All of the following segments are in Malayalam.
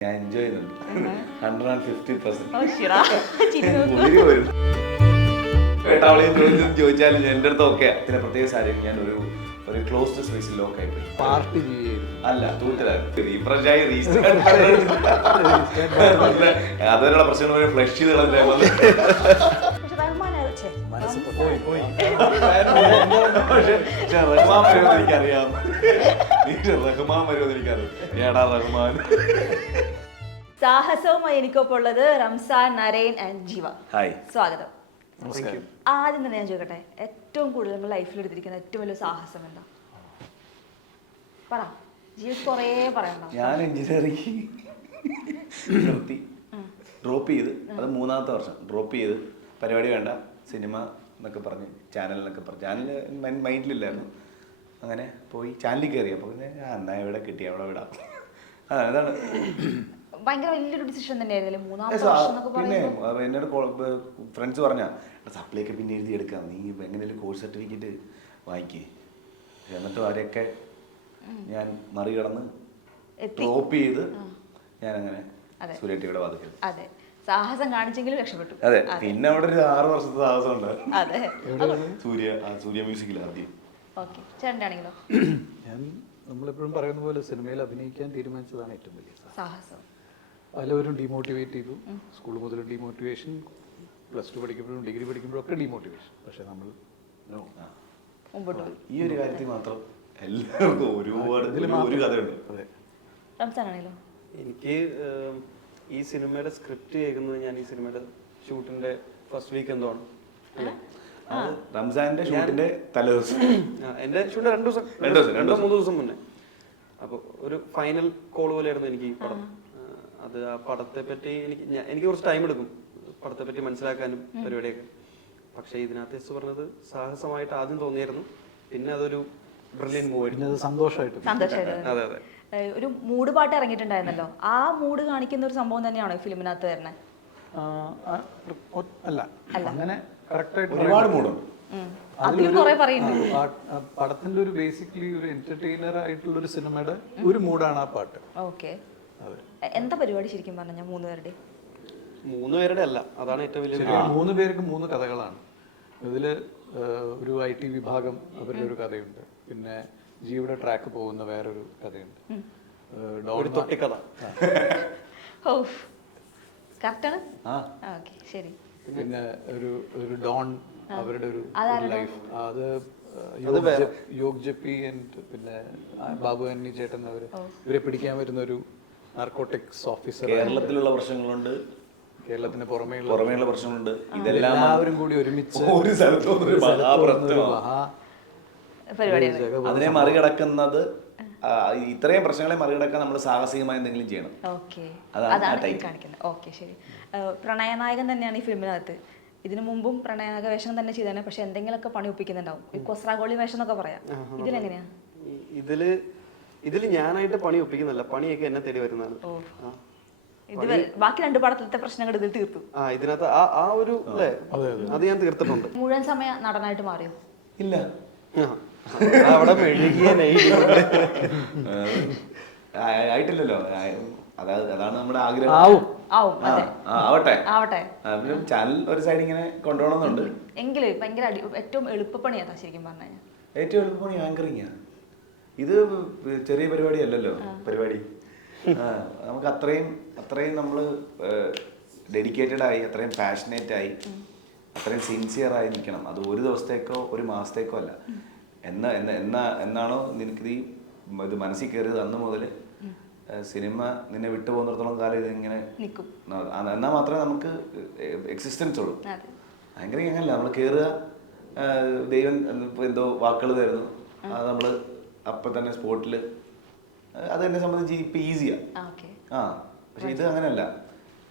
ഞാൻ എൻജോയ് ചെയ്യുന്നുണ്ട് ഹൺഡ്രഡ് ആൻഡ് ഫിഫ്റ്റി പെർസെന്റ് ചോദിച്ചാലും എന്റെ അടുത്ത് ഓക്കെ ചില പ്രത്യേക സാഹചര്യം ഞാൻ ഒരു ഒരു ക്ലോസ്ഡ് സ്പേസിൽ ലോക്ക് ആയിപ്പോയി പാർട്ടി ചെയ്യുകയായിരുന്നു അല്ല തൂത്തിലായിരുന്നു റീഫ്രഷായി റീസ്റ്റാർട്ട് അതുവരെയുള്ള പ്രശ്നങ്ങൾ ഫ്ലഷ് ചെയ്ത് കളഞ്ഞ പക്ഷെ റഹ്മാനാ- ഛെ, മനസ്സ് പോയി പോയി. പക്ഷേ പക്ഷേ റഹ്മാൻ വരുമെന്ന് എനിക്കറിയാം. നീ റഹ്മാൻ വരുമെന്ന് എനിക്കറിയാം. ഏടാ റഹ്മാൻ. സാഹസവുമായി എനിക്കൊപ്പം ഉള്ളത് റംസാൻ നരേൻ ആൻഡ് ജീവ. ഹായ് സ്വാഗതം. ആദ്യം തന്നെ ഞാൻ ചോദിക്കട്ടെ ഏറ്റവും കൂടുതൽ നിങ്ങൾ ലൈഫിൽ എടുത്തിരിക്കുന്ന ഏറ്റവും വലിയ സാഹസം എന്താ? പറ. ജീവ കുറേ പറയണ്ടാവും ഞാൻ എഞ്ചിനീയറിംഗ് ഡ്രോപ്പ് ചെയ്ത്. അത് മൂന്നാമത്തെ വർഷം. ഡ്രോപ്പ് ചെയ്ത്. പരിപാടി വേണ്ട. സിനിമ എന്നൊക്കെ പറഞ്ഞ് ചാനൽ എന്നൊക്കെ പറഞ്ഞു. ചാനൽ മൈൻഡിലില്ലായിരുന്നു. അങ്ങനെ പോയി. ചാനലിൽ കയറി. അപ്പോൾ പിന്നെ ആ എന്നാ എവിടെ കിട്ടി. അവിടെ വിടാം. അതാണ്. ഭയങ്കര വലിയൊരു ഡിസിഷൻ തന്നെയായിരുന്നില്ലേ? മൂന്നാമത്തെ വർഷം എന്നൊക്കെ പിന്നെ പറയുമ്പോൾ എന്നോട് ഫ്രണ്ട്സ് പറഞ്ഞ സപ്ലൈക്ക് പിന്നെ എഴുതി എടുക്കാം. നീ എങ്ങനെയാലും കോഴ്സ് സർട്ടിഫിക്കറ്റ് വാങ്ങിക്കേ എന്നിട്ട് അവരെയൊക്കെ ഞാൻ മറികടന്ന് എത്തി. ഡ്രോപ്പ് ചെയ്ത് ഞാൻ അങ്ങനെ അതെ. സൂര്യട്ടിയുടെ വാതിക്കൽ അതെ. സാഹസം കാണിച്ചെങ്കിലും രക്ഷപ്പെട്ടു. അതെ പിന്നെ അവിടെ ഒരു ആറ് വർഷത്തെ സാഹസം ഉണ്ട് അതെ? സൂര്യ ആ സൂര്യ മ്യൂസിക്കിൽ ആദ്യം. ഓക്കെ. ചേട്ടന്റെ ആണെങ്കിലോ ഞാൻ നമ്മളെപ്പോഴും പറയുന്ന പോലെ സിനിമയിൽ അഭിനയിക്കാൻ തീരുമാനിച്ചതാണ് ഏറ്റവും വലിയ സാഹസം. പലവരും ഡീമോട്ടിവേറ്റ് ചെയ്തു. സ്കൂൾ മുതൽ ഡീമോട്ടിവേഷൻ പ്ലസ് ടു പഠിക്കുമ്പോഴും ഡിഗ്രി പഠിക്കുമ്പോഴും ഒക്കെ ഡീമോട്ടിവേഷൻ പക്ഷെ നമ്മൾ നോ ഈ ഒരു കാര്യത്തിൽ മാത്രം എല്ലാവർക്കും ഒരുപാട് ഒരു- കഥയുണ്ട്. അതെ. എനിക്ക് ഈ സിനിമയുടെ സ്ക്രിപ്റ്റ് കേൾക്കുന്നത് ഞാൻ ഈ സിനിമയുടെ ഷൂട്ടിന്റെ ഫസ്റ്റ് വീക്ക് എന്തോ ആണ് റംസാന്റെ ഷൂട്ടിന്റെ തലേദിവസം. ദിവസം എന്റെ ഷൂട്ടിന്റെ രണ്ടു ദിവസം രണ്ട് മൂന്ന് ദിവസം മുന്നേ. അപ്പോൾ ഒരു ഫൈനൽ കോൾ പോലെയായിരുന്നു എനിക്ക് ഈ പടം. അത് ആ പടത്തെ പറ്റി എനിക്ക് എനിക്ക് കുറച്ച് ടൈം എടുക്കും. പടത്തെ പറ്റി മനസ്സിലാക്കാനും പരിപാടിയൊക്കെ. പക്ഷേ ഇതിനകത്ത് എസ് പറഞ്ഞത് സാഹസമായിട്ട് ആദ്യം തോന്നിയായിരുന്നു. പിന്നെ അതൊരു ബ്രില്യൻ മൂവ് സന്തോഷമായിട്ട്. അതെ അതെ. ഒരു മൂഡ് പാട്ട് ഇറങ്ങിയിട്ടുണ്ടായിരുന്നല്ലോ. ആ മൂഡ് കാണിക്കുന്ന ഒരു സംഭവം തന്നെയാണോ ഈ ഫിലിമിനകത്ത് വരുന്നത് അല്ല. അങ്ങനെ ഒരുപാട് മൂഡുണ്ട് അതിലും കുറെ പറയുന്നുണ്ട്. പടത്തിന്റെ ഒരു ബേസിക്കലി ഒരു എന്റർടൈനർ ആയിട്ടുള്ള ഒരു സിനിമയുടെ ഒരു മൂഡാണ് ആ പാട്ട്. ഓക്കെ. എന്താ പരിപാടി ശരിക്കും പറഞ്ഞാൽ മൂന്ന് പേരുടെ? മൂന്ന് പേരുടെ അല്ല. അതാണ് ഏറ്റവും വലിയ മൂന്ന് പേർക്ക് മൂന്ന് കഥകളാണ്. ഇതിൽ ഒരു ഐ ടി വിഭാഗം അവരുടെ ഒരു കഥയുണ്ട്. പിന്നെ ജിയുടെ ട്രാക്ക് പോകുന്ന വേറൊരു കഥയുണ്ട്. ഓക്കെ ശരി. പിന്നെ ഒരു ഒരു ഡോൺ അവരുടെ ഒരു ലൈഫ് അത് യോഗ് ജപ്പി ആൻഡ് പിന്നെ ബാബു അന്നി ചേട്ടൻ അവർ ഇവരെ പിടിക്കാൻ വരുന്ന ഒരു നാർക്കോട്ടിക്സ് ഓഫീസർ കേരളത്തിലുള്ള പ്രശ്നങ്ങളുണ്ട് കേരളത്തിന് പുറമേയുള്ള പുറമേയുള്ള പ്രശ്നങ്ങളുണ്ട് ഇതെല്ലാം എല്ലാവരും കൂടി ഒരുമിച്ച് ഒരു സ്ഥലത്തും ഒരു മഹാപ്രശ്നമാണ്. മഹാ പരിപാടിയാണ്. അതിനെ മറികടക്കുന്നത് ആ, ഇത്രയും പ്രശ്നങ്ങളെ മറികടക്കാൻ നമ്മൾ സാഹസികമായി എന്തെങ്കിലും ചെയ്യണം. ഓക്കെ. അതാണ് ആ അതാണ് ഈ type. കാണിക്കുന്നത്. ഓക്കെ ശരി. ഏഹ് പ്രണയനായകൻ തന്നെയാണ് ഈ ഫിലിമിനകത്ത്. ഇതിനു മുമ്പും പ്രണയനായക വേഷം തന്നെ ചെയ്തതാണ്. പക്ഷെ എന്തെങ്കിലുമൊക്കെ പണി ഒപ്പിക്കുന്നുണ്ടാവും. ഈ കൊസ്രാഗോളി വേഷം എന്നൊക്കെ പറയാം. ഇതിലെങ്ങനെയാ? ഇതിൽ ഇതിൽ ഞാനായിട്ട് പണി ഒപ്പിക്കുന്നില്ല പണിയൊക്കെ എന്നെ തേടി വരുന്നതാണ്. ഇത് ബാക്കി രണ്ട് പടത്തിലത്തെ പ്രശ്നങ്ങൾ ഇതിൽ തീർത്തു. ആ ഇതിനകത്ത് ആ ആ ഒരു അല്ലേ അത് ഞാൻ തീർത്തിട്ടുണ്ട്. മുഴുവൻ സമയം നടനായിട്ട് മാറിയോ? ഇല്ല. ആ. അവിടെ മെഴുകിയ ആയിട്ടില്ലല്ലോ. ആ, അതാണ് നമ്മുടെ ആഗ്രഹം. ആവും. ആവും അതെ. ആ, ആവട്ടെ. ആവട്ടെ. പിന്നെ ചാനൽ ഒരു സൈഡ് ഇങ്ങനെ കൊണ്ടുപോകണമെന്നുണ്ട്. എങ്കിലും ഭയങ്കര ഏറ്റവും എളുപ്പപ്പണിയാ ഏതാ ശരിക്കും പറഞ്ഞു ഏറ്റവും എളുപ്പമാണ് ആങ്കറിങ് ഇത് ചെറിയ പരിപാടി അല്ലല്ലോ പരിപാടി. നമുക്ക് അത്രയും അത്രയും നമ്മൾ ഡെഡിക്കേറ്റഡ് ആയി അത്രയും പാഷനേറ്റ് ആയി അത്രയും സിൻസിയർ ആയി നിൽക്കണം. അത് ഒരു ദിവസത്തേക്കോ ഒരു മാസത്തേക്കോ അല്ല. എന്ന എന്ന എന്നാ എന്നാണോ നിനക്ക് ഈ ഇത് മനസ്സിൽ കയറിയത് അന്ന് മുതൽ സിനിമ നിന്നെ വിട്ടുപോകുന്നിടത്തോളം കാലം ഇതിങ്ങനെ എന്നാൽ മാത്രമേ നമുക്ക് എക്സിസ്റ്റൻസ് ഉള്ളൂ. ഭയങ്കര അങ്ങനല്ല. നമ്മൾ കയറുക ദൈവം എന്തോ വാക്കുകൾ തരുന്നു. അത് നമ്മൾ അപ്പം തന്നെ സ്പോട്ടിൽ അത് എന്നെ സംബന്ധിച്ച് ഇപ്പം ഈസിയാ ആ പക്ഷെ ഇത് അങ്ങനെയല്ല.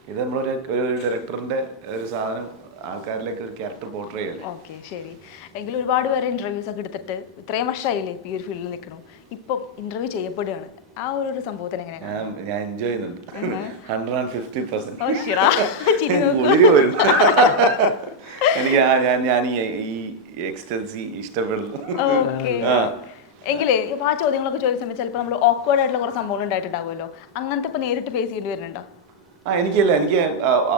ഇത് നമ്മളൊരു ഒരു ഡയറക്ടറിന്റെ ഒരു സാധനം ആൾക്കാരിലേക്ക് ഒരു ക്യാരക്ടർ പോർട്രേ ചെയ്യല്ലേ. ഓക്കെ ശരി. എങ്കിലും ഒരുപാട് പേരെ ഇന്റർവ്യൂസ് ഒക്കെ എടുത്തിട്ട് ഇത്രയും വർഷമായില്ലേ ഈ ഒരു ഫീൽഡിൽ നിൽക്കണു ഇപ്പൊ ഇന്റർവ്യൂ ചെയ്യപ്പെടുകയാണ്. ആ ഒരു ഒരു സംഭവത്തിന് എങ്ങനെയാണ് ഞാൻ എൻജോയ് ചെയ്യുന്നുണ്ട്. ഹൺഡ്രഡ് ആൻഡ് ഫിഫ്റ്റി പെർസെന്റ് എനിക്ക് ഞാൻ ഞാൻ ഈ എക്സ്റ്റൻസി ഇഷ്ടപ്പെടുന്നു. ആ. എങ്കിലേ ഇപ്പൊ ആ ചോദ്യങ്ങളൊക്കെ ചോദിച്ച സമയത്ത് ചിലപ്പോൾ നമ്മൾ ഓക്വേർഡ് ആയിട്ടുള്ള കുറച്ച് സംഭവങ്ങൾ ഉണ്ടായിട്ടുണ്ടാവുമല്ലോ. അങ്ങനത്തെ ഇപ്പൊ നേരിട്ട് ഫേസ് ചെയ്യേണ്ടി വരുന്നുണ്ടോ? ആ എനിക്കല്ല. എനിക്ക്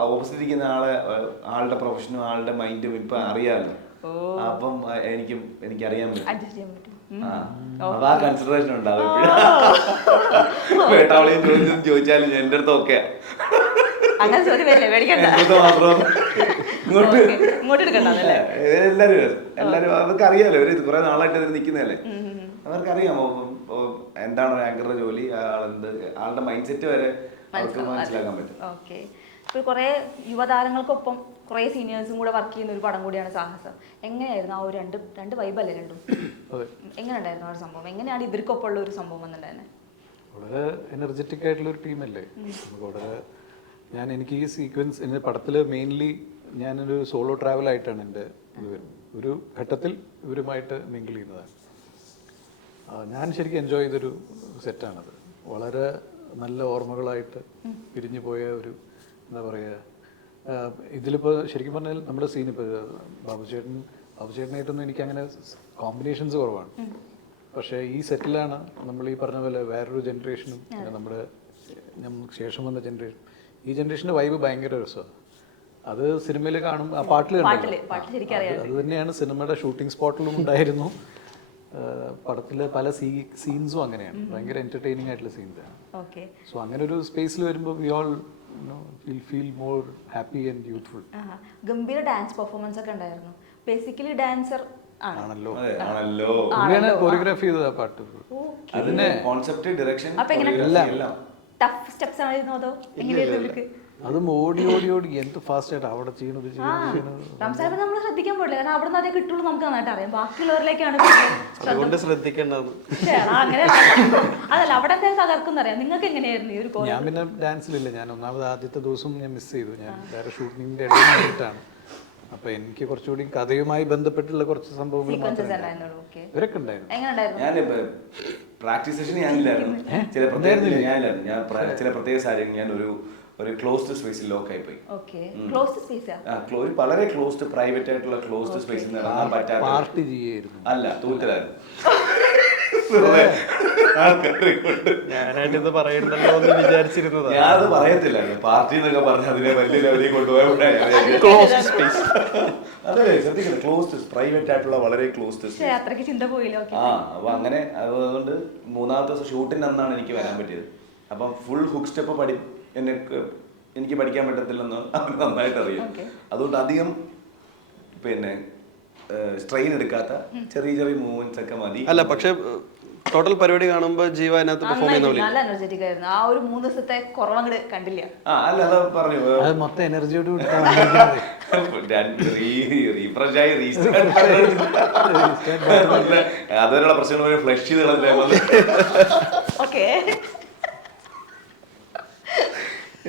ഓപ്പോസിറ്റ് ഇരിക്കുന്ന ആളെ ആളുടെ പ്രൊഫഷനും ആളുടെ മൈൻഡും ഇപ്പൊ അറിയാമല്ലോ. അപ്പം എനിക്കും എനിക്ക് അറിയാൻ പറ്റും. അഡ്ജസ്റ്റ് ചെയ്യാൻ പറ്റും. ആ. അപ്പൊ ആ കൺസിഡറേഷൻ ഉണ്ടാവും വേട്ടാവളിയും ചോദിച്ചതും ചോദിച്ചാലും എന്റെ അടുത്ത് ഓക്കെ അങ്ങനെ ചോദ്യം വരില്ലേ? പേടിക്കണ്ട. എന്റെ അടുത്ത് മാത്രം. ഇങ്ങോട്ട്. ഇങ്ങോട്ട് എല്ലാരും എല്ലാരും അവർക്ക് അറിയാലോ അവർ കുറെ നാളായിട്ട് നിൽക്കുന്നതല്ലേ അവർക്കറിയാം ഓ, ഓ, എന്താണ് ഒരു ആങ്കറുടെ ജോലി ആളെന്ത് ആളുടെ മൈൻഡ് സെറ്റ് വരെ അവർക്ക് മനസ്സിലാക്കാൻ പറ്റും. ഓക്കെ. ഇപ്പോൾ കുറേ യുവതാരങ്ങൾക്കൊപ്പം കുറേ സീനിയേഴ്സും കൂടെ വർക്ക് ചെയ്യുന്ന ഒരു പടം കൂടിയാണ് സാഹസം. എങ്ങനെയായിരുന്നു ആ ഒരു രണ്ട് രണ്ട് വൈബല്ലേ രണ്ടും? അതെ. എങ്ങനെ ഉണ്ടായിരുന്നു ആ ഒരു സംഭവം? എങ്ങനെയാണ് ഇവർക്കൊപ്പം ഉള്ള ഒരു സംഭവം വന്നിട്ടുണ്ടായിരുന്നത് വളരെ എനർജറ്റിക് ആയിട്ടുള്ള ഒരു ടീമല്ലേ. നമുക്ക് വളരെ ഞാൻ എനിക്ക് ഈ സീക്വൻസ് എന്റെ പടത്തിൽ മെയിൻലി ഞാനൊരു സോളോ ട്രാവൽ ആയിട്ടാണ് എന്റെ ഇത് വരുന്നത്. ഒരു ഘട്ടത്തിൽ ഇവരുമായിട്ട് മിങ്കിൾ ചെയ്യുന്നതാണ്. ഞാൻ ശരിക്കും എൻജോയ് ചെയ്തൊരു സെറ്റാണത് വളരെ നല്ല ഓർമ്മകളായിട്ട് പിരിഞ്ഞു പോയ ഒരു എന്താ പറയുക ഇതിലിപ്പോൾ ശരിക്കും പറഞ്ഞാൽ നമ്മുടെ സീൻ ഇപ്പോൾ ബാബുചേട്ടൻ ബാബുചേട്ടനായിട്ടൊന്നും എനിക്ക് അങ്ങനെ കോമ്പിനേഷൻസ് കുറവാണ് പക്ഷേ ഈ സെറ്റിലാണ് നമ്മൾ ഈ പറഞ്ഞ പോലെ വേറൊരു ജനറേഷനും പിന്നെ നമ്മുടെ നമുക്ക് ശേഷം വന്ന ജനറേഷൻ ഈ ജനറേഷന്റെ വൈബ് ഭയങ്കര രസമാണ് അത് സിനിമയിൽ കാണും ആ പാട്ടിൽ അത് തന്നെയാണ് സിനിമയുടെ ഷൂട്ടിംഗ് സ്പോട്ടിലും ഉണ്ടായിരുന്നു. പടത്തിലെ പല സീ സീൻസും അങ്ങനെയാണ്. ഭയങ്കര എന്റർടൈനിങ് ആയിട്ടുള്ള സീൻസാണ് ഓക്കെ സോ അങ്ങനെ ഒരു സ്പേസിൽ വരുമ്പോൾ we all feel feel more happy and youthful ഗംഭീര ഡാൻസ് പെർഫോമൻസ് ഒക്കെ ഉണ്ടായിരുന്നു. ബേസിക്കലി ഡാൻസർ ആണല്ലോ. അതെ ആണല്ലോ. കോറിയോഗ്രാഫി ചെയ്തത് ആ പാട്ട്. അതിന്റെ കോൺസെപ്റ്റ് ഡയറക്ഷൻ എല്ലാം. ടഫ് സ്റ്റെപ്സ് ആയിരുന്നു അതോ? എങ്ങനെയായിരുന്നു അതും ഓടി ഓടി ഓടി. എന്ത് ഫാസ്റ്റ് ആയിട്ട് അവിടെ ചെയ്യണത് നമ്മൾ ശ്രദ്ധിക്കാൻ പാടില്ല കാരണം അവിടെ നിന്ന് അതേ കിട്ടുള്ളൂ നമുക്ക് നന്നായിട്ട് അറിയാം. ബാക്കിയുള്ളവരിലേക്കാണ് അതുകൊണ്ട് ശ്രദ്ധിക്കേണ്ടത്. അങ്ങനെ അതല്ല അവിടെ എന്തായാലും തകർക്കുന്ന അറിയാം നിങ്ങൾക്ക് എങ്ങനെയായിരുന്നു ഈ ഒരു കോൾ ഞാൻ പിന്നെ ഡാൻസിലില്ല ഞാൻ ഒന്നാമത് ആദ്യത്തെ ദിവസം ഞാൻ മിസ് ചെയ്തു. ഞാൻ വേറെ ഷൂട്ടിങ്ങിന്റെ ഇടയിൽ നിന്നിട്ടാണ്. അപ്പൊ എനിക്ക് കുറച്ചുകൂടി കഥയുമായി ബന്ധപ്പെട്ടുള്ള കുറച്ച് സംഭവങ്ങൾ ഇവരൊക്കെ ഉണ്ടായിരുന്നു. എങ്ങനെ ഉണ്ടായിരുന്നു? ഞാൻ പ്രാക്ടീസ് സെഷൻ ഞാനില്ലായിരുന്നു. ചില പ്രത്യേക ഞാനില്ലായിരുന്നു. ഞാൻ ചില പ്രത്യേക സാഹചര്യം ഞാൻ ഒരു ഒരു ക്ലോസ്ഡ് സ്പേസിൽ ലോക്ക് ആയി പോയി വളരെ ക്ലോസ്ഡ് പ്രൈവറ്റ് ആയിട്ടുള്ള ക്ലോസ്ഡ് സ്പേസിൽ ഇറങ്ങാൻ പറ്റാത്ത അല്ല തൂറ്റലായിരുന്നു. വെറുതെ ആൾക്കാരെ കൊണ്ട്. ഞാനായിട്ട് ഇത് പറയണ്ടല്ലോ എന്ന് വിചാരിച്ചിരുന്നതാ. ഞാനത് പറയത്തില്ലായിരുന്നു പാർട്ടി എന്നൊക്കെ പറഞ്ഞ അതിനെ വലിയ ലെവലിൽ കൊണ്ടുപോയ ക്ലോസ് സ്പേസ് അതെ ശ്രദ്ധിക്കണം. ക്ലോസ്ഡ് പ്രൈവറ്റ് ആയിട്ടുള്ള വളരെ ക്ലോസ്ഡ് അത്രയ്ക്ക് ചിന്ത പോയില്ല? ഓക്കെ ആ അപ്പൊ അങ്ങനെ അതുകൊണ്ട് മൂന്നാമത്തെ ദിവസം ഷൂട്ടിന് അന്നാണ് എനിക്ക് വരാൻ പറ്റിയത്. അപ്പം ഫുൾ ഹുക്ക് സ്റ്റെപ്പ് പഠി എന്നെ എനിക്ക് പഠിക്കാൻ പറ്റത്തില്ലെന്ന് അവന് നന്നായിട്ട് അറിയാം. അതുകൊണ്ട് അധികം പിന്നെ സ്ട്രെയിൻ എടുക്കാത്ത ചെറിയ ചെറിയ മൂവ്മെന്റ്സ് ഒക്കെ മതി. അല്ല പക്ഷെ ടോട്ടൽ പരിപാടി കാണുമ്പോൾ ജീവ അതിനകത്ത് പെർഫോം ചെയ്യുന്ന നല്ല എനർജറ്റിക് ആയിരുന്നു. ആ ഒരു മൂന്ന് ദിവസത്തെ കുറവങ്ങട് കണ്ടില്ല. ആ അല്ല അത് പറഞ്ഞു. അത് മൊത്തം എനർജിയോട് റീഫ്രഷ് ആയി റീസ്റ്റാർട്ട് അതുവരെയുള്ള പ്രശ്നങ്ങൾ ഫ്ലഷ് ചെയ്ത് ഓക്കെ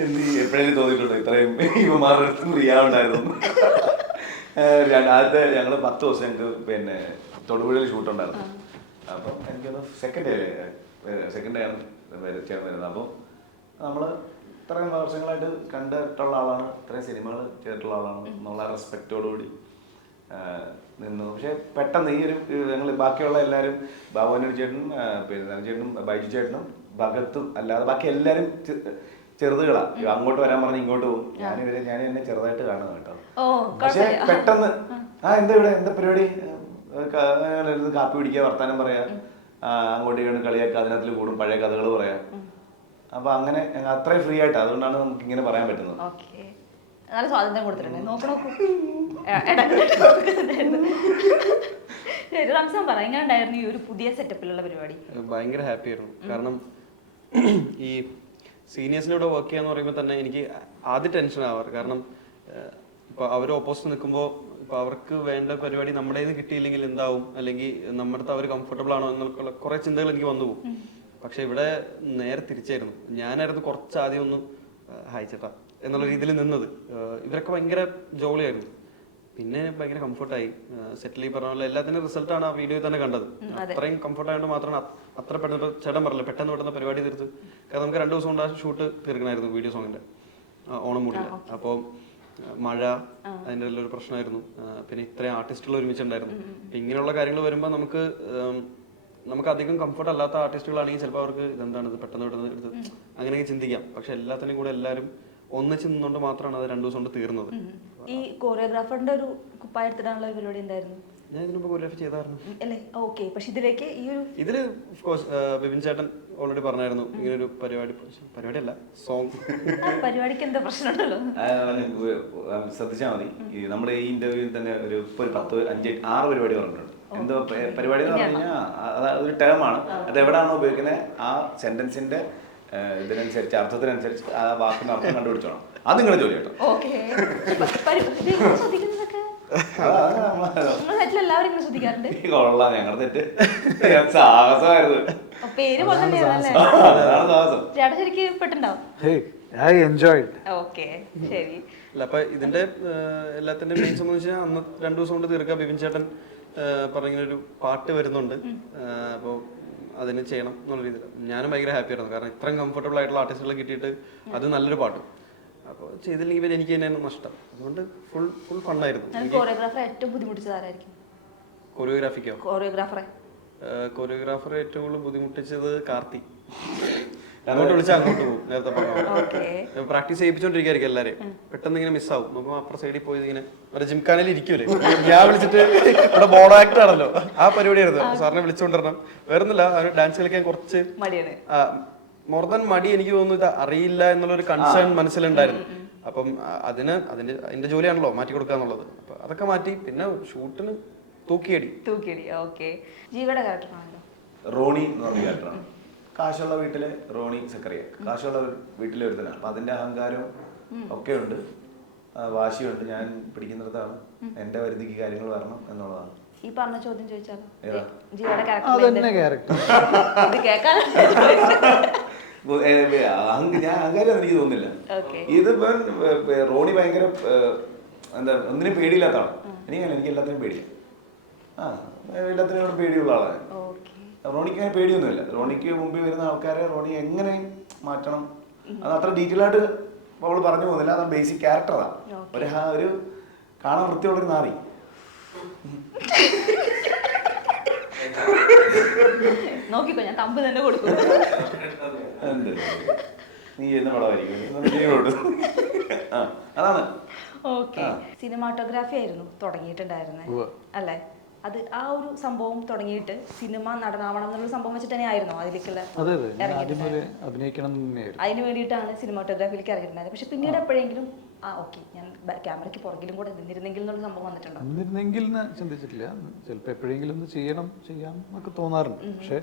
എന്ത് എപ്പോഴേലും തോന്നിയിട്ടുണ്ടോ. ഇത്രയും ഇവന്മാരുടെ അടുത്ത് രണ്ട് ആദ്യത്തെ ഞങ്ങൾ പത്ത് ദിവസം ഞങ്ങൾക്ക് പിന്നെ തൊടുപുഴയിൽ ഷൂട്ട് ഉണ്ടായിരുന്നു. അപ്പം എനിക്കൊന്ന് സെക്കൻഡ് ഡേ സെക്കൻഡ് ഡേ ആണ് ചേർന്ന് വരുന്നത്. അപ്പോൾ നമ്മൾ ഇത്രയും വർഷങ്ങളായിട്ട് കണ്ടിട്ടുള്ള ആളാണ്. ഇത്രയും സിനിമകൾ ചെയ്തിട്ടുള്ള ആളാണ്. എന്നുള്ള റെസ്പെക്റ്റോടുകൂടി നിന്നു. പക്ഷെ പെട്ടെന്ന് ഈ ഒരു ഞങ്ങൾ ബാക്കിയുള്ള എല്ലാവരും ബാബുവിനൊരു ചേട്ടനും പിന്നെ ചേട്ടനും ബൈജു ചേട്ടനും ഭഗത്തും അല്ലാതെ ബാക്കി എല്ലാവരും ചെ- ചെറുതുകളാ അങ്ങോട്ട് വരാൻ പറഞ്ഞ് ഇങ്ങോട്ട് പോകും. ഞാൻ ഇവരെ ഞാൻ എന്നെ ചെറുതായിട്ട് കാണുന്നു കേട്ടോ. പക്ഷെ പെട്ടെന്ന് ആ. എന്താ ഇവിടെ? എന്താ പരിപാടി? കാപ്പി പിടിക്കുക വർത്താനം പറയാ. അങ്ങോട്ട് ഇങ്ങോട്ട് കളിയാക്കുക അതിനകത്തിൽ കൂടും പഴയ കഥകൾ പറയാം. അപ്പൊ അങ്ങനെ അത്രയും ഫ്രീ ആയിട്ട്. അതുകൊണ്ടാണ് നമുക്ക് ഇങ്ങനെ പറയാൻ പറ്റുന്നത്. നല്ല സ്വാതന്ത്ര്യം കൊടുത്തിട്ടുണ്ട്. നോക്ക് നോക്കൂ. റംസാൻ പറ. എങ്ങനെ ഉണ്ടായിരുന്നു ഈ ഒരു പുതിയ സെറ്റപ്പിലുള്ള പരിപാടി? ഭയങ്കര ഹാപ്പി ആയിരുന്നു. കാരണം ഈ സീനിയേഴ്സിനോട് വർക്ക് ചെയ്യാന്ന് പറയുമ്പോൾ തന്നെ എനിക്ക് ആദ്യം ടെൻഷൻ ആവാറ് കാരണം ഇപ്പൊ അവർ ഓപ്പോസിറ്റ് നിൽക്കുമ്പോൾ ഇപ്പൊ അവർക്ക് വേണ്ട പരിപാടി നമ്മുടെ കിട്ടിയില്ലെങ്കിൽ എന്താവും? അല്ലെങ്കിൽ നമ്മുടെ അവർ കംഫർട്ടബിൾ ആണോ? എന്നുള്ള കുറെ ചിന്തകൾ എനിക്ക് വന്നു പോകും. പക്ഷെ ഇവിടെ നേരെ തിരിച്ചായിരുന്നു. ഞാനായിരുന്നു കുറച്ച് ആദ്യം ഒന്ന് ഹായ് ചേട്ടാ എന്നുള്ള രീതിയിൽ നിന്നത്. ഇവരൊക്കെ ഭയങ്കര ജോളിയായിരുന്നു പിന്നെ ഭയങ്കര കംഫർട്ടായി സെറ്റിൽ പറഞ്ഞ പോലെ റിസൾട്ട് റിസൾട്ടാണ് ആ വീഡിയോയിൽ തന്നെ കണ്ടത്. അത്രയും കംഫർട്ട് ആയതുകൊണ്ട് മാത്രമാണ് അത്ര പെട്ടെന്ന് ചേട്ടൻ പറഞ്ഞില്ല പെട്ടെന്ന് പെട്ടെന്ന് പരിപാടി തീർത്ത്. കാരണം നമുക്ക് രണ്ട് ദിവസം കൊണ്ട് ആ ഷൂട്ട് തീർക്കണമായിരുന്നു വീഡിയോ സോങ്ങിന്റെ ഓണം മൂടില്ല അപ്പോൾ മഴ അതിന്റെ ഒരു പ്രശ്നമായിരുന്നു. പിന്നെ ഇത്രയും ആർട്ടിസ്റ്റുകൾ ഒരുമിച്ചുണ്ടായിരുന്നു. ഇങ്ങനെയുള്ള കാര്യങ്ങൾ വരുമ്പോൾ നമുക്ക് നമുക്ക് അധികം കംഫർട്ട് അല്ലാത്ത ആർട്ടിസ്റ്റുകളാണെങ്കിൽ ചിലപ്പോൾ അവർക്ക് ഇതെന്താണ് ഇത് പെട്ടെന്ന് പെട്ടെന്ന് എടുത്ത് അങ്ങനെയൊക്കെ ചിന്തിക്കാം. പക്ഷെ എല്ലാത്തിനും കൂടെ എല്ലാവരും ഒന്നിച്ച് നിന്നുകൊണ്ട് മാത്രമാണ് അത് രണ്ടു ദിവസം കൊണ്ട് തീർന്നത്. ഈ കോറിയോഗ്രാഫറിന്റെ ഒരു കുപ്പായ എടുത്തിടാനുള്ള ഒരു പരിപാടി ഉണ്ടായിരുന്നു ഞാൻ ഇതിനു മുമ്പ് കൊറിയോഗ്രാഫി ചെയ്തായിരുന്നു അല്ലേ? ഓക്കെ. പക്ഷെ ഇതിലേക്ക് ഈ ഒരു ഇതിൽ കോഴ്സ് ബിപിൻ ചേട്ടൻ ഓൾറെഡി പറഞ്ഞായിരുന്നു. ഇങ്ങനെ ഒരു പരിപാടി അല്ല സോങ് പരിപാടിക്ക് എന്താ പ്രശ്നമുണ്ടല്ലോ? ശ്രദ്ധിച്ചാൽ മതി. നമ്മുടെ ഈ ഇന്റർവ്യൂവിൽ തന്നെ ഒരു ഒരു പത്ത് അഞ്ച് ആറ് പരിപാടി പറഞ്ഞിട്ടുണ്ട്. എന്തോ പരിപാടി എന്ന് പറഞ്ഞു കഴിഞ്ഞാൽ ഒരു ടേം ആണ്. അത് എവിടെയാണോ ഉപയോഗിക്കുന്നത്? ആ സെന്റൻസിന്റെ ഇതിനനുസരിച്ച് അർത്ഥത്തിനനുസരിച്ച് ആ വാക്കിന് അർത്ഥം കണ്ടുപിടിച്ചോണം. അത് നിങ്ങളുടെ ജോലി കേട്ടോ കൊള്ളാം ഞങ്ങളുടെ തെറ്റ്. സാഹസമായിരുന്നു. ഇതിന്റെ എല്ലാത്തിന്റെ മെയിൻ സംബന്ധിച്ച് അന്ന് രണ്ടു ദിവസം കൊണ്ട് തീർക്കാം ബിപിൻ ചേട്ടൻ പറഞ്ഞൊരു പറഞ്ഞിങ്ങനെ ഒരു പാട്ട് വരുന്നുണ്ട്. അപ്പോൾ അതിന് ചെയ്യണം എന്നുള്ള രീതിയിൽ. ഞാനും ഭയങ്കര ഹാപ്പി ആയിരുന്നു. കാരണം ഇത്രയും കംഫർട്ടബിൾ ആയിട്ടുള്ള ആർട്ടിസ്റ്റുകളെ കിട്ടിയിട്ട് അത് നല്ലൊരു പാട്ട്. അപ്പോൾ ചെയ്തില്ലെങ്കിൽ എനിക്ക് തന്നെ നഷ്ടം. അതുകൊണ്ട് ഫുൾ ഫുൾ ഫണ്ണായിരുന്നു ഞാൻ കോറിയോഗ്രാഫർ ഏറ്റവും കൊറിയോഗ്രാഫിക്കോ കൊറിയോഗ്രാഫറെ കൊറിയോഗ്രാഫർ ഏറ്റവും കൂടുതൽ ബുദ്ധിമുട്ടിച്ചത് കാർത്തി. അങ്ങോട്ട് വിളിച്ചാൽ അങ്ങോട്ട് പോകും. നേരത്തെ പറഞ്ഞു ഓക്കെ. പ്രാക്ടീസ് ചെയ്യിപ്പിച്ചോണ്ടിരിക്കും എല്ലാരെയും പെട്ടെന്ന് ഇങ്ങനെ മിസ്സാവും നോക്കുമ്പോൾ അപ്പുറം സൈഡിൽ പോയി ഇങ്ങനെ ഒരു ജിംഖാനയിൽ ഇരിക്കൂലേ? ഞാൻ വിളിച്ചിട്ട് ഇവിടെ ബോൾ ആക്ടർ ആണല്ലോ ആ പരിപാടിയായിരുന്നു. സാറിനെ വിളിച്ചുകൊണ്ടിരണം വേറൊന്നുമില്ല. ഡാൻസ് കളിക്കാൻ കുറച്ച് മടിയാണ്. മോർ ദാൻ മടി എനിക്ക് തോന്നുന്നു ഇത് അറിയില്ല എന്നുള്ളൊരു കൺസേൺ മനസ്സിലുണ്ടായിരുന്നു. അപ്പം അതിന് അതിന്റെ അതിന്റെ ജോലിയാണല്ലോ മാറ്റി കൊടുക്കുക എന്നുള്ളത്. അപ്പൊ അതൊക്കെ മാറ്റി പിന്നെ ഷൂട്ടിന് തൂക്കിയടി. തൂക്കിയടി. ഓക്കെ. ജീവയുടെ ക്യാരക്ടറാണല്ലോ റോണി എന്ന് പറഞ്ഞ ക്യാരക്ടറാണ് കാശുള്ള വീട്ടിലെ റോണി സക്കറിയ. കാശുള്ള വീട്ടിലെ ഒരുത്തനാണ്. അപ്പൊ അതിന്റെ അഹങ്കാരവും ഒക്കെ ഉണ്ട് വാശിയുണ്ട്. ഞാൻ പിടിക്കുന്നിടത്താണ്. എന്റെ പരിധിക്ക് കാര്യങ്ങൾ വരണം എന്നുള്ളതാണ്. ഈ പറഞ്ഞ ചോദ്യം ചോദിച്ചാലോ ക്യാരക്ടർ ഇത് കേൾക്കാൻ ഞാൻ അഹങ്കാരം എനിക്ക് തോന്നുന്നില്ല. ഇത് റോണി ഭയങ്കര എന്താ ഒന്നിനും പേടിയില്ലാത്ത ആളാണ് എനിക്കല്ല എനിക്ക് എല്ലാത്തിനും പേടിയാണ് ആ എല്ലാത്തിനും പേടിയുള്ള ആളാണ് ഓക്കെ. റോണിക്ക് അങ്ങനെ പേടിയൊന്നുമില്ല. റോണിക്ക് മുമ്പിൽ വരുന്ന ആൾക്കാരെ റോണി എങ്ങനെ മാറ്റണം? അത് അത്ര ഡീറ്റെയിൽ ആയിട്ട് അവൾ പറഞ്ഞു പോകുന്നില്ല. അത് ബേസിക് ക്യാരക്ടറാണ് ഒരു ഹാ- ഒരു കാണാൻ വൃത്തിയുള്ളൊരു നാറി. നോക്കിക്കോ ഞാൻ തമ്പ് തന്നെ കൊടുക്കും നീ ചെയ്യുന്ന പടമായിരിക്കും അതാണ്. സിനിമാട്ടോഗ്രാഫി സിനിമാറ്റോഗ്രാഫി ആയിരുന്നു തുടങ്ങിയിട്ടുണ്ടായിരുന്നത് ഉവ്വ്. അല്ലേ? അത് ആ ഒരു സംഭവം തുടങ്ങിയിട്ട് സിനിമ നടനാവണം എന്നുള്ള സംഭവം വെച്ചിട്ട് തന്നെ ആയിരുന്നു അതിലേക്കുള്ള അതിന് വേണ്ടിയിട്ടാണ് സിനിമാറ്റോഗ്രാഫിയിലേക്ക് ഇറങ്ങിയിട്ടുണ്ടായത് പക്ഷെ പിന്നീട് എപ്പോഴെങ്കിലും ആ ഓക്കെ ഞാൻ ക്യാമറയ്ക്ക് പുറകിലും കൂടെ നിന്നിരുന്നെങ്കിൽ എന്നുള്ള സംഭവം വന്നിട്ടുണ്ടോ? നിന്നിരുന്നെങ്കിൽ ചിന്തിച്ചിട്ടില്ല. ചിലപ്പോൾ എപ്പോഴെങ്കിലും ഒന്ന് ചെയ്യണം ചെയ്യാം എന്നൊക്കെ തോന്നാറുണ്ട്. പക്ഷെ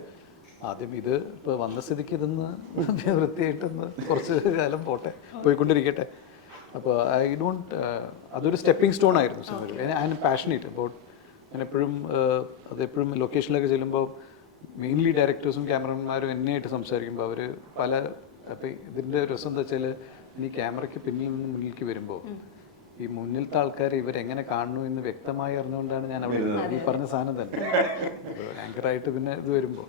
ആദ്യം ഇത് ഇപ്പോൾ വന്ന സ്ഥിതിക്ക് ഇതൊന്ന് വൃത്തിയായിട്ടൊന്ന് കുറച്ച് കാലം പോട്ടെ പോയിക്കൊണ്ടിരിക്കട്ടെ. അപ്പോൾ ഐ ഡോണ്ട് അതൊരു സ്റ്റെപ്പിംഗ് സ്റ്റോൺ ആയിരുന്നു ഐ ആം പാഷനേറ്റ് അബൌട്ട് ഞാൻ എപ്പോഴും അതെപ്പോഴും ലൊക്കേഷനിലൊക്കെ ചെല്ലുമ്പോൾ മെയിൻലി ഡയറക്ടേഴ്സും ക്യാമറമാന്മാരും എന്നെയായിട്ട് സംസാരിക്കുമ്പോൾ അവർ പല അപ്പം ഇതിന്റെ രസം എന്താ വെച്ചാൽ ഇനി ക്യാമറയ്ക്ക് പിന്നിൽ നിന്ന് മുന്നിലേക്ക് വരുമ്പോൾ ഈ മുന്നിലത്തെ ആൾക്കാരെ ഇവരെങ്ങനെ കാണുന്നു എന്ന് വ്യക്തമായി അറിഞ്ഞുകൊണ്ടാണ് ഞാൻ അവിടെ. ഈ പറഞ്ഞ സാധനം തന്നെ. ആങ്കറായിട്ട് പിന്നെ ഇത് വരുമ്പോൾ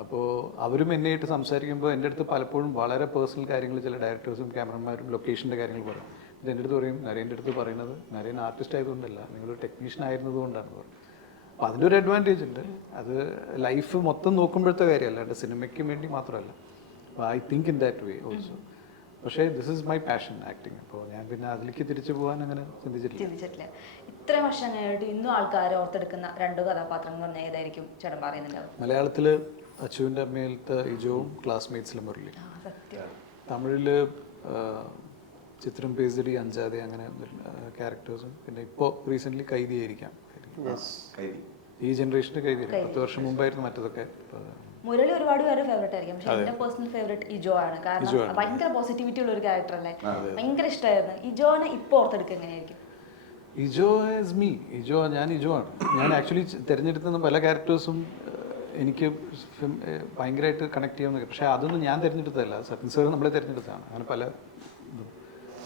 അപ്പോൾ അവരും എന്നെയായിട്ട് സംസാരിക്കുമ്പോൾ എന്റെ അടുത്ത് പലപ്പോഴും വളരെ പേഴ്സണൽ കാര്യങ്ങൾ ചില ഡയറക്ടേഴ്സും ക്യാമറമാരും ലൊക്കേഷന്റെ കാര്യങ്ങൾ പറയും. എന്റെ അടുത്ത് പറയും നരേന്റെ അടുത്ത് പറയുന്നത് നരേൻ ആർട്ടിസ്റ്റ് ആയതുകൊണ്ടല്ല നിങ്ങൾ ടെക്നീഷ്യൻ ആയിരുന്നതുകൊണ്ടാണ് പറഞ്ഞത് അപ്പോൾ അതിന്റെ ഒരു അഡ്വാന്റേജ് ഉണ്ട്. അത് ലൈഫ് മൊത്തം നോക്കുമ്പോഴത്തെ കാര്യമല്ല എന്റെ സിനിമയ്ക്ക് വേണ്ടി മാത്രമല്ല. അപ്പോൾ I think in that way also പക്ഷേ this is my passion acting അപ്പോൾ ഞാൻ പിന്നെ അതിലേക്ക് തിരിച്ചു പോകാൻ അങ്ങനെ ചിന്തിച്ചിട്ടില്ല. ചിന്തിച്ചിട്ടില്ല. ഇത്ര വർഷങ്ങളായിട്ട് ഇന്നും ആൾക്കാർ ഓർത്തെടുക്കുന്ന രണ്ട് കഥാപാത്രങ്ങൾ പറഞ്ഞാൽ ഏതായിരിക്കും ചേട്ടൻ പറയുന്നുണ്ടാവും മലയാളത്തിൽ അച്ചുവിന്റെ അമ്മയിലത്തെ ഇജോവും ക്ലാസ്മേറ്റ്സിലും മുരളി. തമിഴിൽ ചിത്രം പേസടി അഞ്ചാതെ അങ്ങനെ ക്യാരക്ടേഴ്സും പിന്നെ ഇപ്പോൾ റീസെന്റ്ലി കൈദിയായിരിക്കാം ആയിരിക്കാം. ഈ ജനറേഷന്റെ കൈതി പത്ത് വർഷം മുമ്പായിരുന്നു മറ്റതൊക്കെ. മുരളി ഒരുപാട് പേരുടെ ഫേവറേറ്റ് ആയിരിക്കും. പക്ഷെ എന്റെ പേഴ്സണൽ ഫേവറേറ്റ് ഇജോ ആണ്. കാരണം ഭയങ്കര പോസിറ്റിവിറ്റി ഉള്ള ഒരു ക്യാരക്ടർ അല്ലേ? ഭയങ്കര ഇഷ്ടമായിരുന്നു ഇജോനെ ഇപ്പോൾ ഓർത്തെടുക്കുക എങ്ങനെയായിരിക്കും? ഇജോ ആസ് മീ ഇജോ ഞാൻ ഇജോ ആണ്. ഞാൻ ആക്ച്വലി തിരഞ്ഞെടുക്കുന്ന പല ക്യാരക്ടേഴ്സും എനിക്ക് ഭയങ്കരമായിട്ട് കണക്ട് ചെയ്യാവുന്ന പക്ഷേ അതൊന്നും ഞാൻ തിരഞ്ഞെടുത്തതല്ല. സത്യൻ സാർ നമ്മളെ തിരഞ്ഞെടുത്തതാണ്. അങ്ങനെ പല